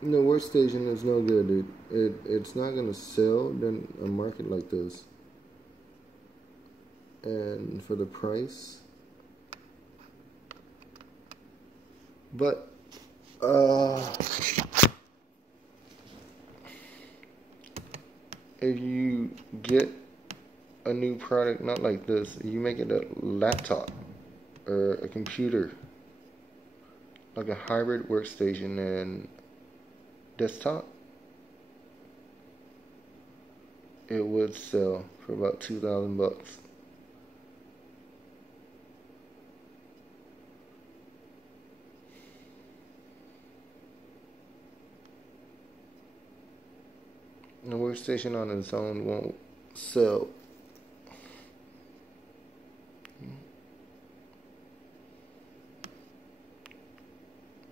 No, workstation is no good, dude. It's not gonna sell in a market like this. And for the price, but if you get a new product not like this, you make it a laptop or a computer, like a hybrid workstation and desktop, it would sell for about $2,000. The workstation on its own won't sell.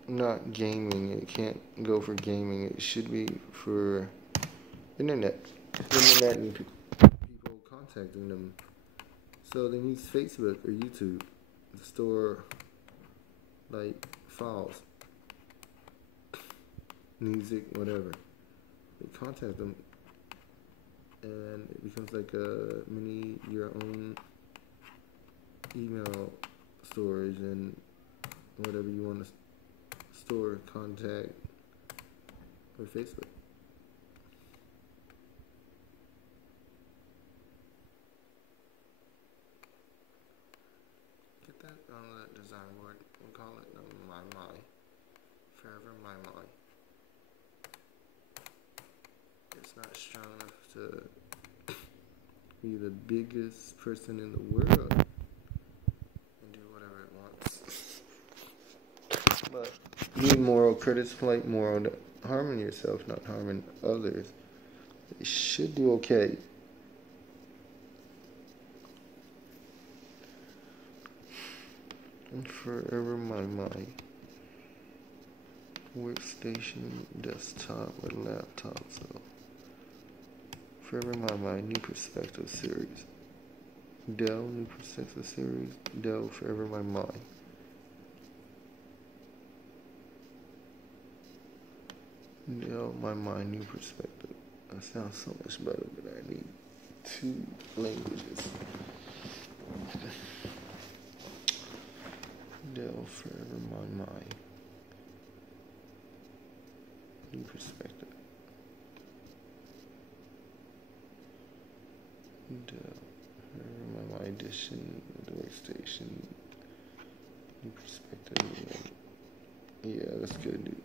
Not gaming. It can't go for gaming. It should be for internet. Internet and people contacting them. So they use Facebook or YouTube to store like files, music, whatever. They contact them, and it becomes like a mini your own email storage and whatever you want to store, contact, or Facebook. Get that on the design board. We'll call it My My. Forever My My. It's not strong enough to be the biggest person in the world and do whatever it wants. But be moral, critics plate moral, to harming yourself, not harming others. It should do okay. And forever my mind. Workstation, desktop, or laptop. So forever my mind, new perspective series. Dell, new perspective series. Dell, forever my mind. Dell, my mind, new perspective. That sounds so much better, but I need 2 languages. Dell, forever my mind. New perspective. Dell, forever my mind edition, the workstation. New perspective. Yeah, that's good, dude.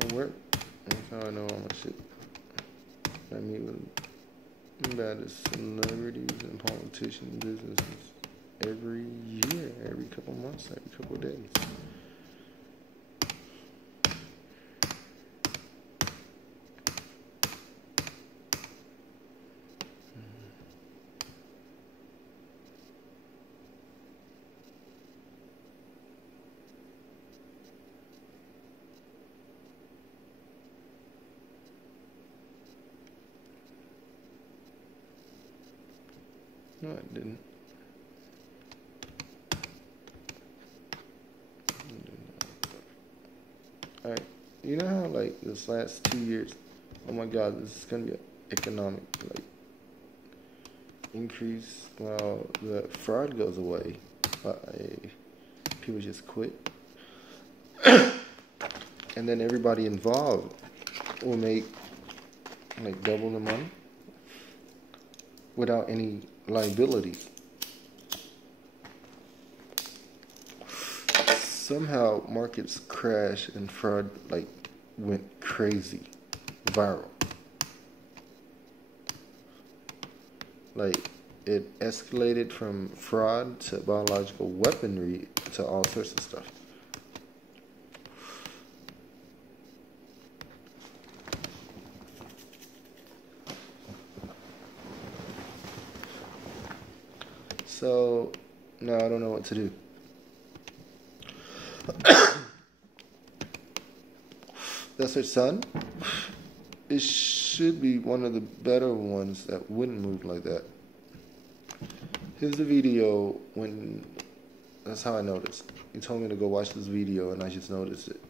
At work, that's how I know all my shit. I meet with the baddest celebrities and politicians, businesses every year, every couple months, every couple days. No, I didn't. Alright, you know how like this last 2 years, oh my god, this is gonna be an economic like increase while the fraud goes away. People just quit, and then everybody involved will make like double the money without any liability. Somehow markets crashed and fraud like went crazy, viral. Like it escalated from fraud to biological weaponry to all sorts of stuff. So now I don't know what to do. That's her son. It should be one of the better ones that wouldn't move like that. Here's the video when. That's how I noticed. He told me to go watch this video, and I just noticed it.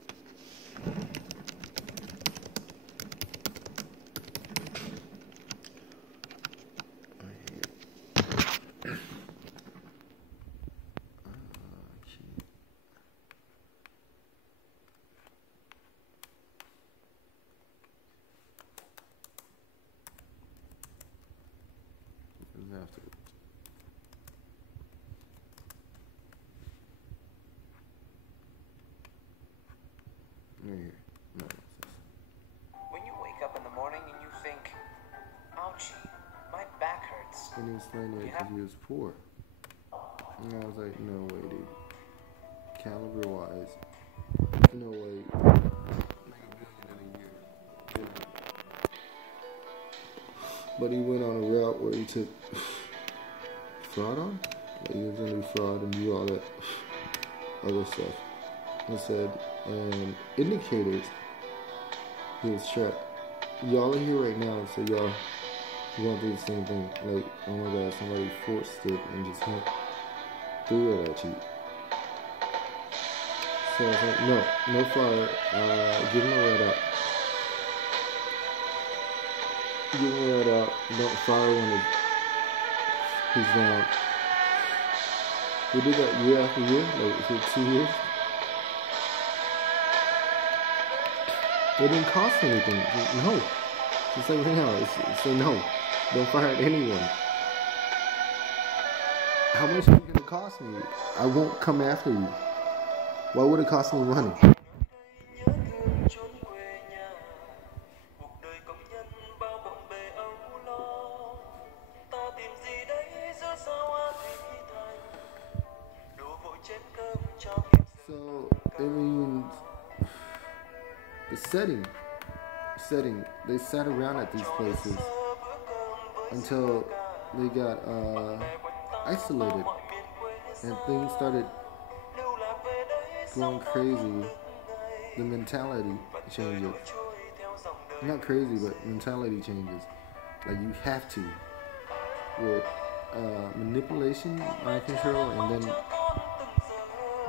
Afterwards. When you wake up in the morning and you think, ouchie, my back hurts. And he explained it because he was poor. And I was like, no way, dude. Caliber wise, no way. Make $1 billion in a year. But he went on a route where he took fraud on? Like he was gonna do fraud and do all that other stuff. He said, and indicators he was trapped. Y'all are here right now, so y'all going through the same thing. Like, oh my god, somebody forced it and just threw it at you. So I was like, no fire. Give him a red out. Give him a red out. Don't fire when he's down. We did that year after year, like for 2 years. It didn't cost anything. No. Just like right now, say no. Don't fire anyone. How much is it going to cost me? I won't come after you. Why would it cost me money? So, I mean, the setting, they sat around at these places until they got isolated and things started going crazy. The mentality changes. Not crazy, but mentality changes. Like you have to with manipulation, mind control, and then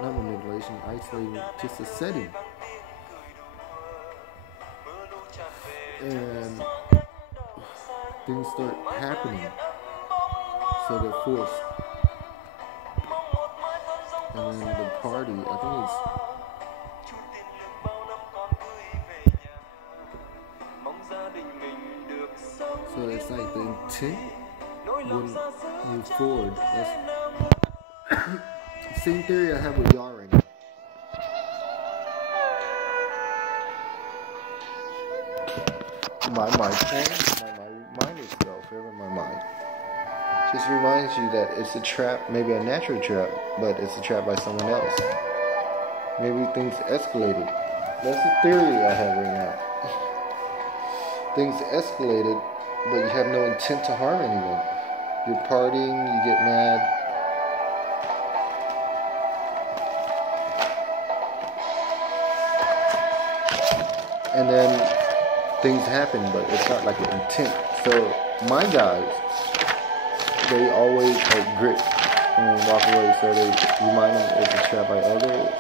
not manipulation, isolating, just a setting. And things start happening, so they're forced. And then the party, I think it's so it's like the intent wouldn't move forward. That's same theory I have with y'all right now. My mind itself, ever my mind, just reminds you that it's a trap, maybe a natural trap, but it's a trap by someone else. Maybe things escalated. That's the theory I have right now. Things escalated, but you have no intent to harm anyone. You're partying, you get mad. And then things happen, but it's not like an intent. So my guys, they always like grit and walk away. So they remind them it's a trap by others.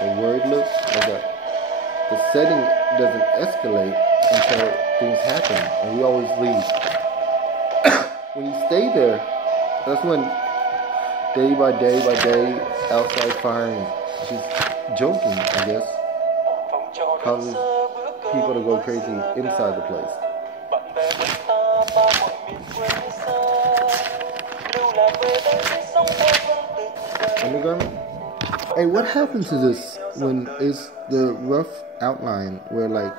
A wordless, like the setting doesn't escalate until things happen, and we always leave. When you stay there, that's when day by day, outside firing, just joking, I guess, causes people to go crazy inside the place. Undergarment? Hey, what happens to this when it's the rough outline where like,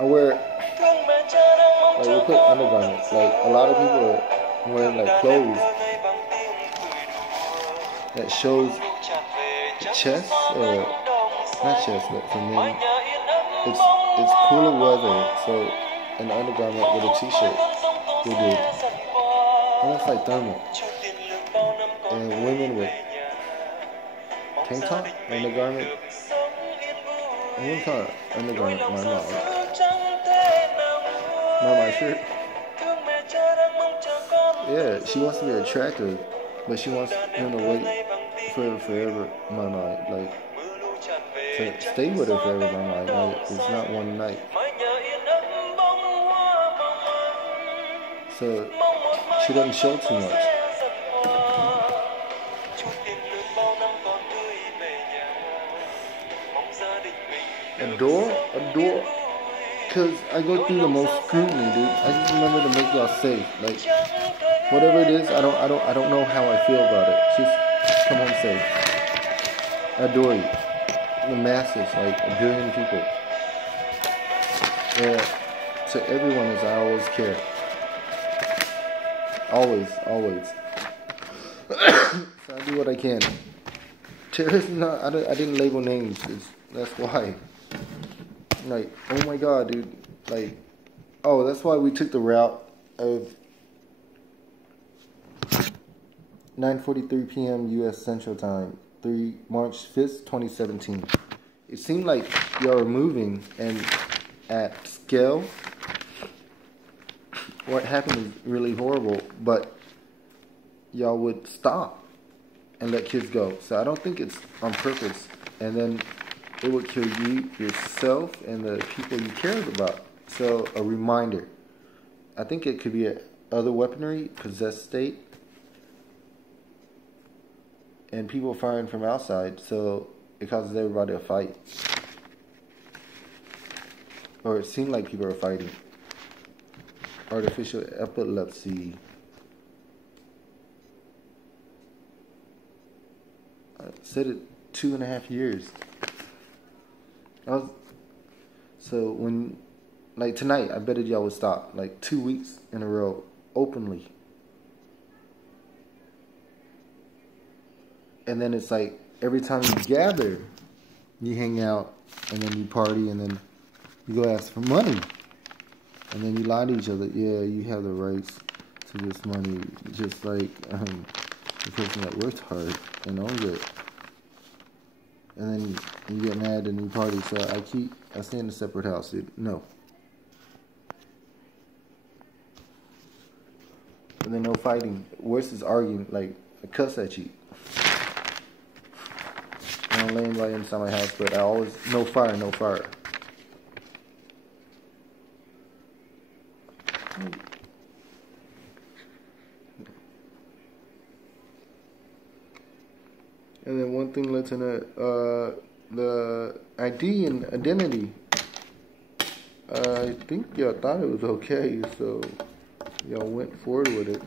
where we put undergarments, like a lot of people are wearing like clothes that shows chest or not chest, but for men it's cooler weather, so an undergarment with a t-shirt will do. almost like thermal. And women with tank top, undergarment. I wouldn't call it undergarment, my mom. Not my shirt. Yeah, she wants to be attractive, but she wants him to wait for her forever, in my mind. Like, to stay with her forever, in my mind. Like, it's not one night. So, she doesn't show too much. Adore? Because I go through the most scrutiny, dude. I just remember to make y'all safe. Like, whatever it is, I don't know how I feel about it. Just come home safe. I adore you. The masses, like a billion people. Yeah. To everyone, as I always care. Always. So I do what I can. Terrorism, not. I didn't label names. That's why. Like, oh my god, dude. Like, oh, that's why we took the route of 9:43 p.m. U.S. Central Time, March 5th, 2017. It seemed like y'all were moving, and at scale, what happened is really horrible, but y'all would stop and let kids go. So I don't think it's on purpose. And then it would kill you, yourself, and the people you cared about. So a reminder. I think it could be other weaponry, possessed state, and people firing from outside. So it causes everybody to fight. Or it seemed like people were fighting. Artificial epilepsy. I said it 2.5 years. So when, like tonight, I betted y'all would stop. Like 2 weeks in a row, openly. And then it's like, every time you gather, you hang out, and then you party, and then you go ask for money. And then you lie to each other. Yeah, you have the rights to this money, just like the person that worked hard and owns it. And then you get mad and you party. So I stay in a separate house, dude. No. And then no fighting. Worse is arguing, like I cuss at you. I don't lay anybody inside my house, but I always, no fire. And then one thing led to the ID and identity. I think y'all thought it was okay, so y'all went forward with it.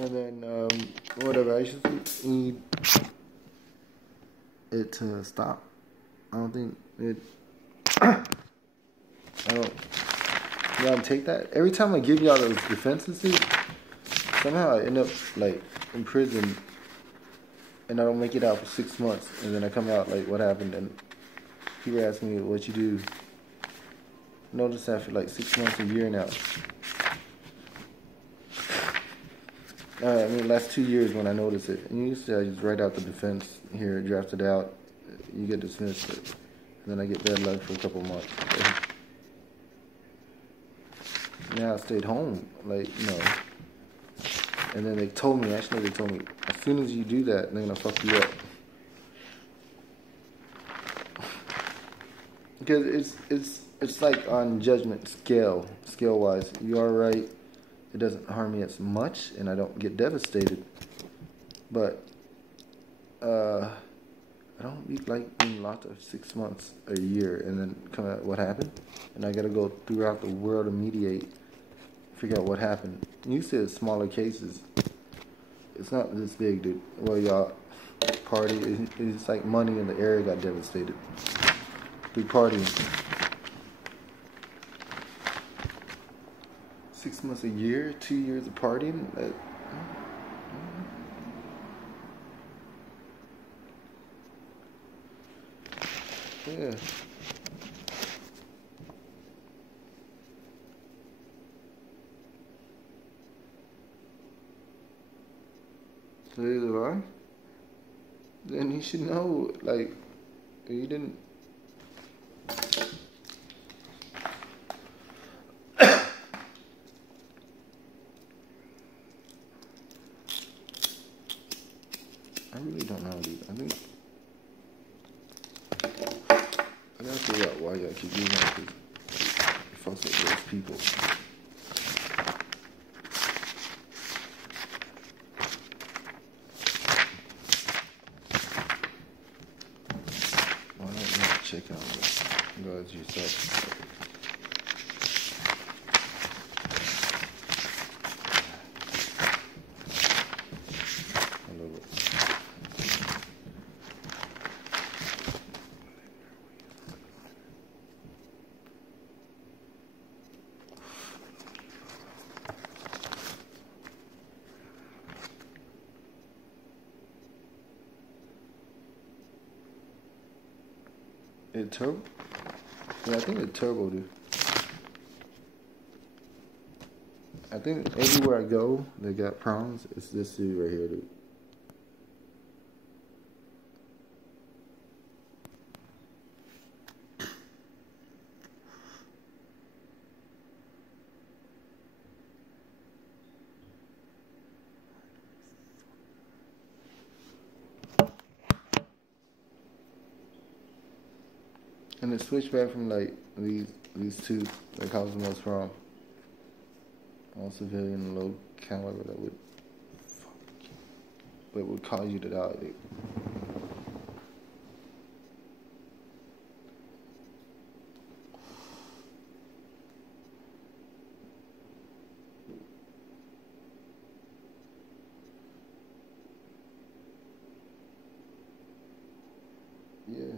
And then, whatever, I just need it to stop. I don't think it, y'all take that. Every time I give y'all those defenses, somehow I end up, like, in prison, and I don't make it out for 6 months, and then I come out, like, what happened, and people ask me what you do. Notice after, like, 6 months, a year now. I mean, last 2 years when I noticed it. And usually I just write out the defense here, draft it out, you get dismissed, and then I get bad luck for a couple months. Now I stayed home, like, you know. And then they told me, as soon as you do that, they're gonna fuck you up. Because it's like on judgment scale-wise. You are right, it doesn't harm me as much, and I don't get devastated. But, I don't be like being locked up 6 months, a year, and then come out what happened. And I gotta go throughout the world to mediate, figure out what happened. You said smaller cases. It's not this big, dude. Well, y'all party. It's like money in the area got devastated through partying. 6 months, a year, 2 years of partying. Yeah. So he's alive? Then he should know, like, he didn't. I really don't know, dude. I think I gotta figure out why y'all keep using that, because it fucks with those people. Why don't you check out the guys yourself? It turbo? Yeah, I think it's turbo, dude. I think everywhere I go, they got problems. It's this dude right here, dude. And it switched back from like these two that cause the most problem. All civilian and low caliber that would cause you to die, dude. Yeah.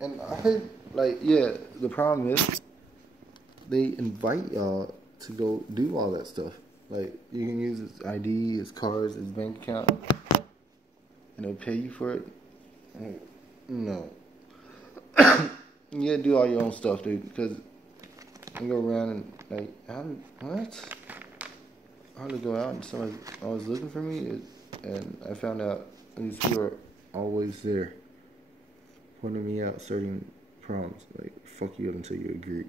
And I heard, like, yeah, the problem is they invite y'all to go do all that stuff. Like, you can use his ID, his cards, his bank account, and they'll pay you for it. No. You gotta do all your own stuff, dude, because you go around and, like, how to go out and somebody was looking for me, and I found out these people are always there, pointing me out certain problems, like, fuck you up until you agree.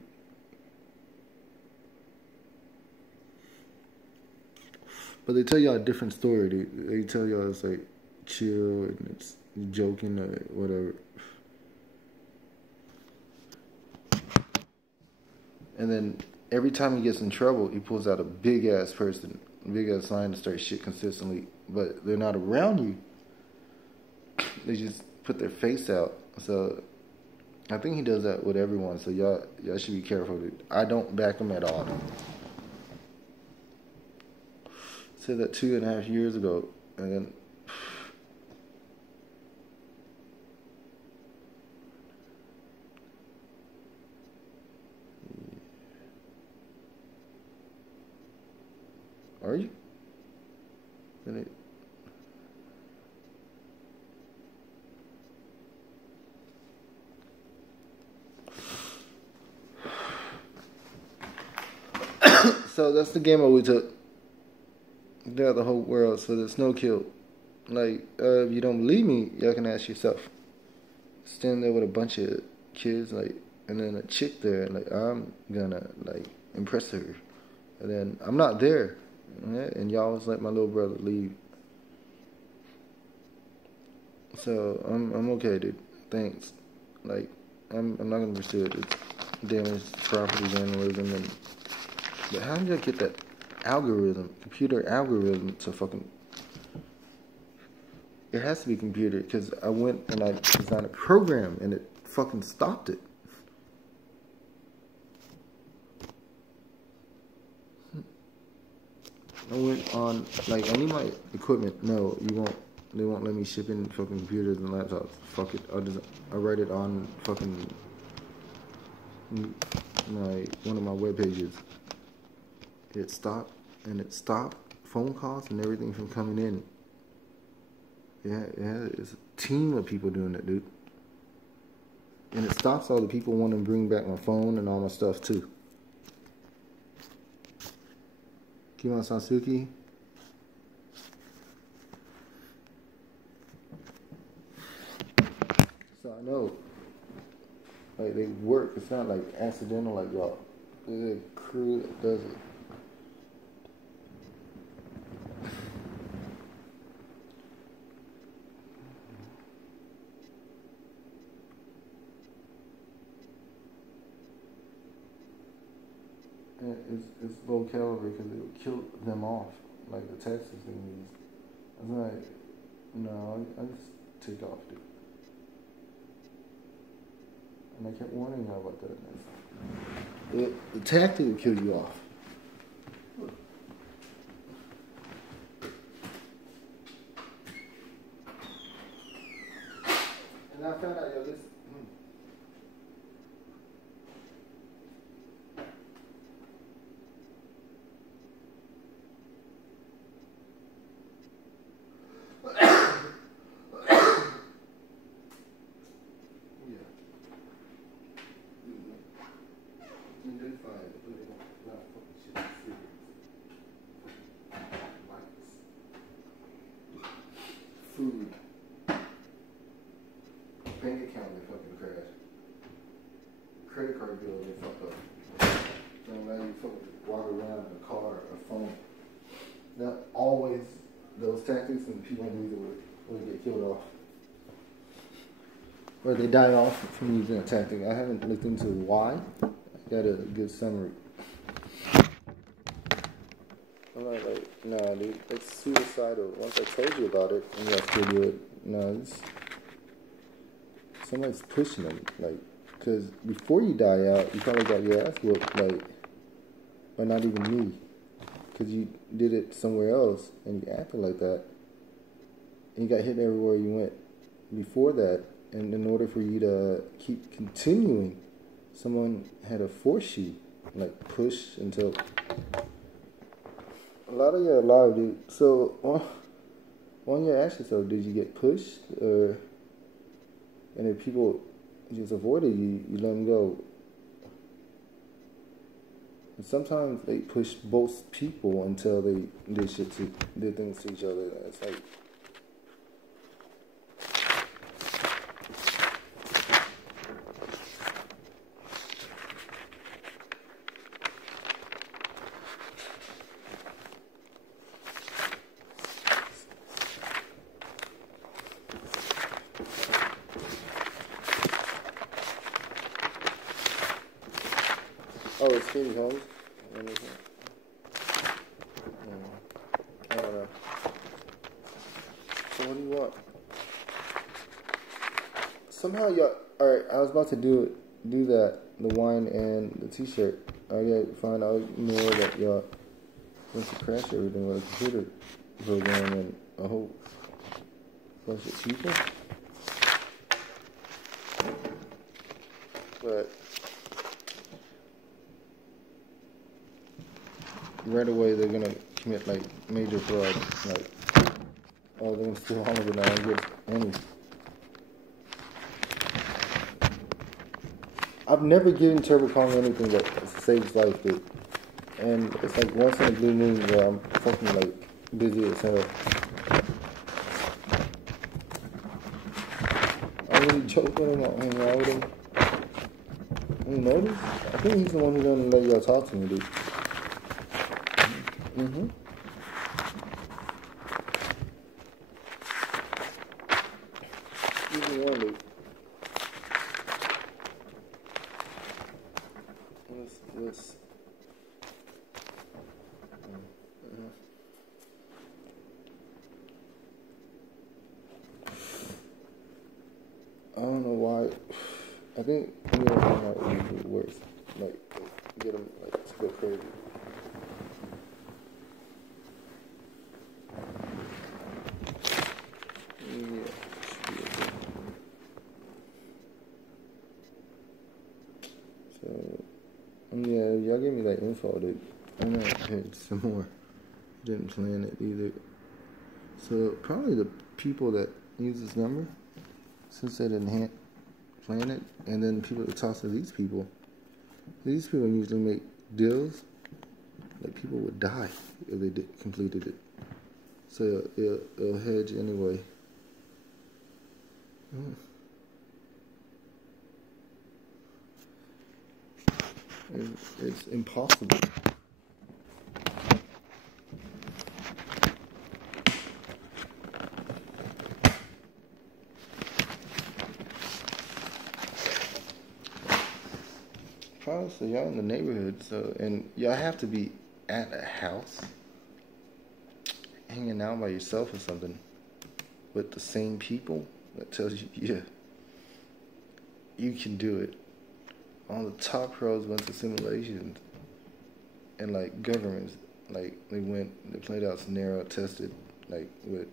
But they tell y'all a different story, dude. They tell y'all it's like chill and it's joking or whatever. And then every time he gets in trouble, he pulls out a big ass person, big ass sign to start shit consistently. But they're not around you. They just put their face out. So I think he does that with everyone. So y'all should be careful, dude. I don't back him at all. Said that 2.5 years ago, and then are you? Then it, so that's the gamble we took. Throughout the whole world, so there's no kill. Like, if you don't believe me, y'all can ask yourself. Stand there with a bunch of kids, like, and then a chick there, like, I'm gonna, like, impress her. And then I'm not there. And y'all always let my little brother leave. So, I'm okay, dude. Thanks. Like, I'm not gonna pursue it. It's damaged property vandalism, and but how did y'all get that computer algorithm to fucking... It has to be computer, because I went and I designed a program and it fucking stopped it. I went on, like, I need my equipment. No, they won't let me ship in fucking computers and laptops. Fuck it, I'll write it on fucking one of my web pages. It stopped, and it stopped phone calls and everything from coming in. Yeah, it's a team of people doing it, dude. And it stops all the people wanting to bring back my phone and all my stuff, too. Kimon Sansuki. So I know, like, they work. It's not like accidental, like y'all. There's a crew that does it. And it's low caliber because it would kill them off, like the Texas thing used. I was like, no, I just take off, dude. And I kept warning y'all about that. The tactic will kill you off. And I found out, yo, this. Food. Bank account, they fucking crash. Credit card bill, they fuck up. Don't let you fucking walk around in a car or a phone. Not always those tactics, and people either would get killed off. Or they die off from using a tactic. I haven't looked into why. I got a good summary. I'm not like, nah, dude, that's suicidal. Once I told you about it, and you guys still do it, no, somebody's pushing them, like, because before you die out, you probably got your ass whooped, like, or not even me, because you did it somewhere else, and you acted like that, and you got hit everywhere you went before that, and in order for you to keep continuing, someone had to force you, like, push until... A lot of you are alive, dude. So, on your ashes, though, did you get pushed? And if people just avoided you, you let them go. And sometimes they push both people until they did things to each other. It's like... Oh, it's Katie Holmes. I don't know. So what do you want? Somehow y'all... Alright, I was about to do that, the wine and the t-shirt. I gotta find out more that y'all went to crash everything with a computer program and a whole bunch of people. But... right away they're gonna commit like major fraud, like, oh, they're gonna steal all of it now and get any. I've never given Turbo Kong anything that saves life, dude. And it's like once in a blue moon where I'm fucking like busy as hell. I really joke with him, I hang out with him. You notice? I think he's the one who doesn't let y'all talk to me, dude. Mm-hmm. He's the one, dude. Let's I don't know why. I think I'm gonna find out what would be worse. Like, get him like to go crazy. Yeah. So, yeah, y'all give me that info, dude. I'm gonna hit some more. Didn't plan it either. So, probably the people that use this number, since they didn't plan it, and then people that talk to these people usually make deals. Like, people would die if they completed it. So, it'll hedge anyway. It's impossible. So y'all in the neighborhood, so, and y'all have to be at a house, hanging out by yourself or something, with the same people. That tells you, yeah, you can do it. All the top pros went to simulations, and like governments, like they played out scenario tested, like with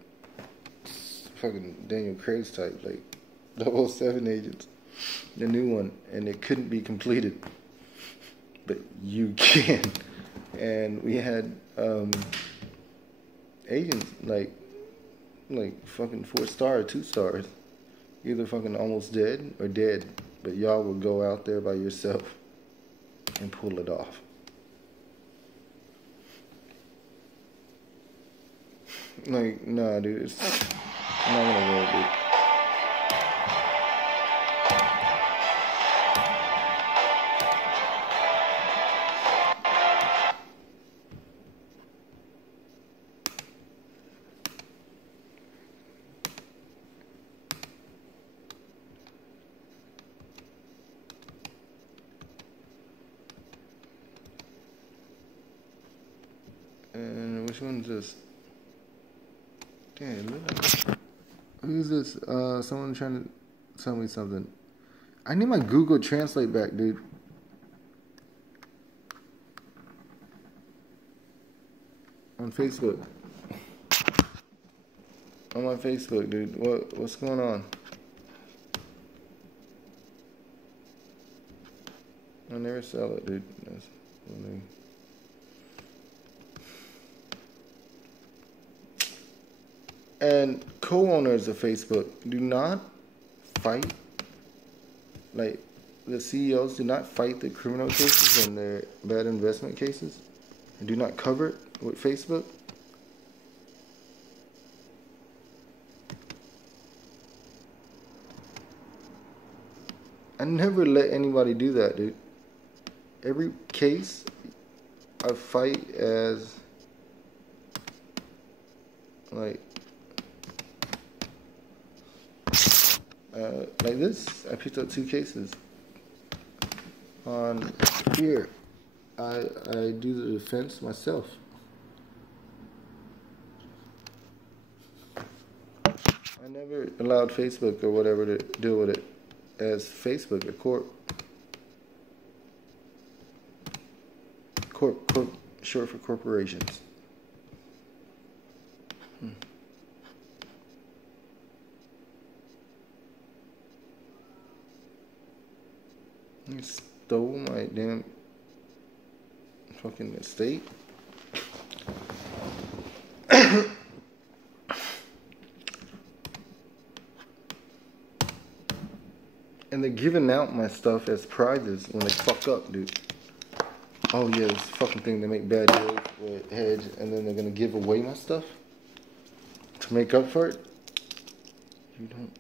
fucking Daniel Craig's type, like 007 agents, the new one, and it couldn't be completed. But you can. And we had agents like fucking 4-star or 2 stars, either fucking almost dead or dead, but y'all will go out there by yourself and pull it off. Like, nah, dude, it's not gonna work, dude. And which one is this? Damn, look. Who's this? Someone trying to tell me something. I need my Google Translate back, dude. On Facebook. On my Facebook, dude. What's going on? I never sell it, dude. That's one thing. And co-owners of Facebook do not fight, like the CEOs do not fight the criminal cases and their bad investment cases, and do not cover it with Facebook. I never let anybody do that, dude. Every case I fight as like this. I picked up 2 cases on here. I do the defense myself. I never allowed Facebook or whatever to deal with it as Facebook, a corp, short for corporations. You stole my damn fucking estate. And they're giving out my stuff as prizes when they fuck up, dude. Oh yeah, this fucking thing, they make bad deals with Hedge, and then they're gonna give away my stuff to make up for it. You don't.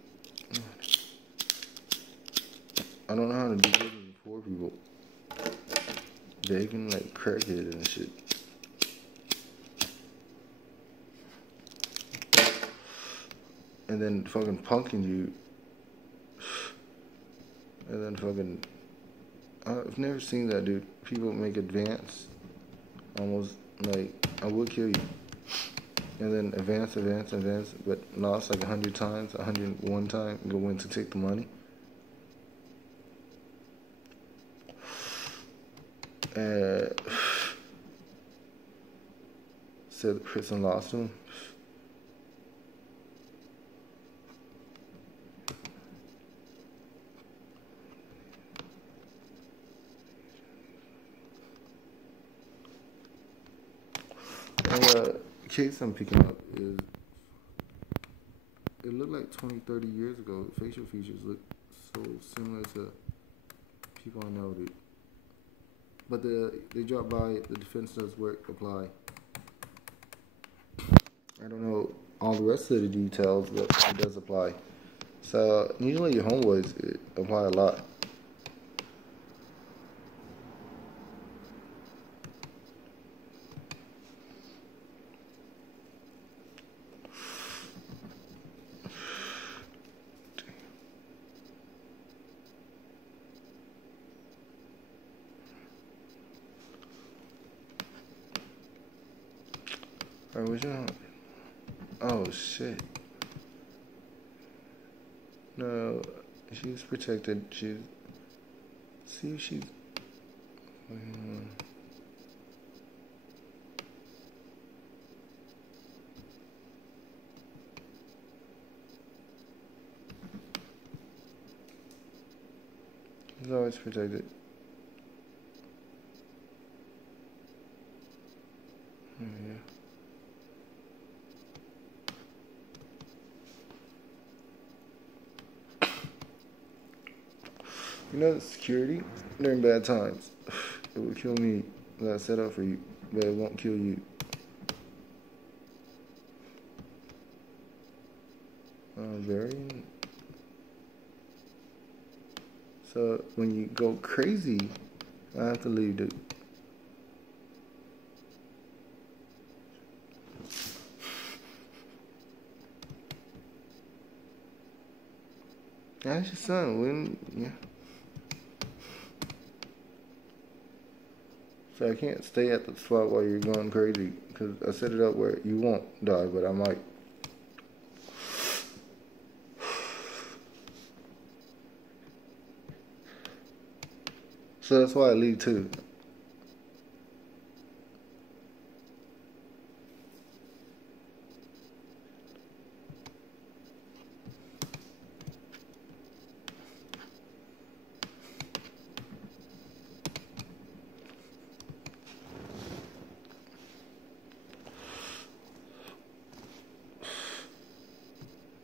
I don't know how to do business with poor people. Begging like crackhead and shit. And then fucking punking you. And then fucking... I've never seen that, dude. People make advance. Almost like, I will kill you. And then advance, but lost like 100 times, 101 time, go in to take the money. Said the person lost him. And the case I'm picking up is, it looked like 20, 30 years ago. Facial features look so similar to people I know, dude. But they drop by, the defense does work, apply. I don't know all the rest of the details, but it does apply. So usually your homeboys apply a lot. Alright, what you on? Oh shit. No, she's protected. She's. See if she's. She's always protected. Oh, yeah. You know the security during bad times, it will kill me that I set up for you, but it won't kill you. Variant. So when you go crazy, I have to leave, dude. That's your son, when yeah. So I can't stay at the spot while you're going crazy, because I set it up where you won't die, but I might. So that's why I leave too.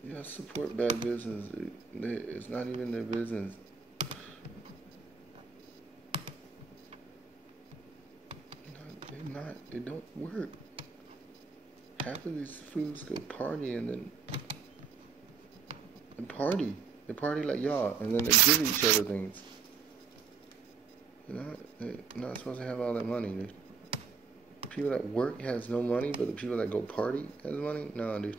Yeah, support bad business. It's not even their business. It don't work. Half of these fools go party and then party. They party like y'all, and then they give each other things. You know, they're not supposed to have all that money, dude. People that work has no money, but the people that go party has money? No, dude.